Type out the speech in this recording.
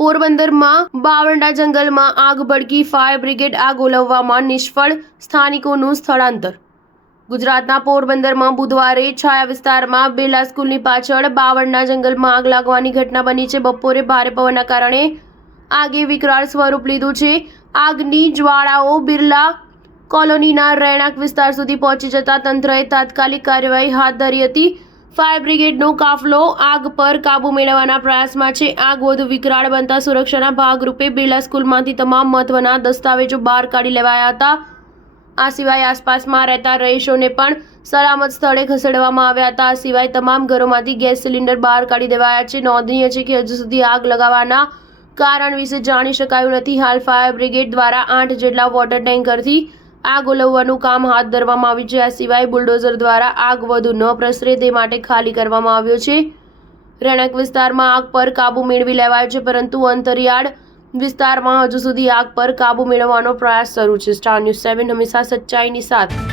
પોરબંદરમાં બાવરડા જંગલમાં આગ ભડકી, ફાયર બ્રિગેડ આગ ઓલવવામાં નિષ્ફળ, સ્થાનિકોનું સ્થળાંતર। ગુજરાતના પોરબંદરમાં બુધવારે છાયા વિસ્તારમાં બેલા સ્કૂલની પાછળ બાવળના જંગલમાં આગ લાગવાની ઘટના બની છે। બપોરે ભારે પવનના કારણે આગે વિકરાળ સ્વરૂપ લીધું છે। આગની જ્વાળાઓ બિરલા કોલોનીના રહેણાંક વિસ્તાર સુધી પહોંચી જતા તંત્રએ તાત્કાલિક કાર્યવાહી હાથ ધરી હતી। ફાયર બ્રિગેડનો કાફલો આગ પર કાબૂ મેળવવાના પ્રયાસમાં છે। આગ વધુ વિકરાળ બનતા સુરક્ષાના ભાગરૂપે બિરલા સ્કૂલમાંથી તમામ મહત્વના દસ્તાવેજો બહાર કાઢી લેવાયા હતા। આ સિવાય આસપાસમાં રહેતા રહીશોને પણ સલામત સ્થળે ખસેડવામાં આવ્યા હતા। આ સિવાય તમામ ઘરોમાંથી ગેસ સિલિન્ડર બહાર કાઢી દેવાયા છે। નોંધનીય છે કે હજુ સુધી આગ લગાવવાના કારણ વિશે જાણી શકાયું નથી। હાલ ફાયર બ્રિગેડ દ્વારા 8 જેટલા વોટર ટેન્કરથી આગ ઓલવવાનું કામ હાથ ધરવામાં આવ્યું છે। આ સિવાય બુલડોઝર દ્વારા આગ વધુ ન પ્રસરે તે માટે ખાલી કરવામાં આવ્યો છે। રહેણાંક વિસ્તારમાં આગ પર કાબૂ મેળવી લેવાયો છે, પરંતુ અંતરિયાળ વિસ્તારમાં હજુ સુધી આગ પર કાબૂ મેળવવાનો પ્રયાસ શરૂ છે। સ્ટાર ન્યૂઝ 7 હંમેશા સચ્ચાઈની સાથે।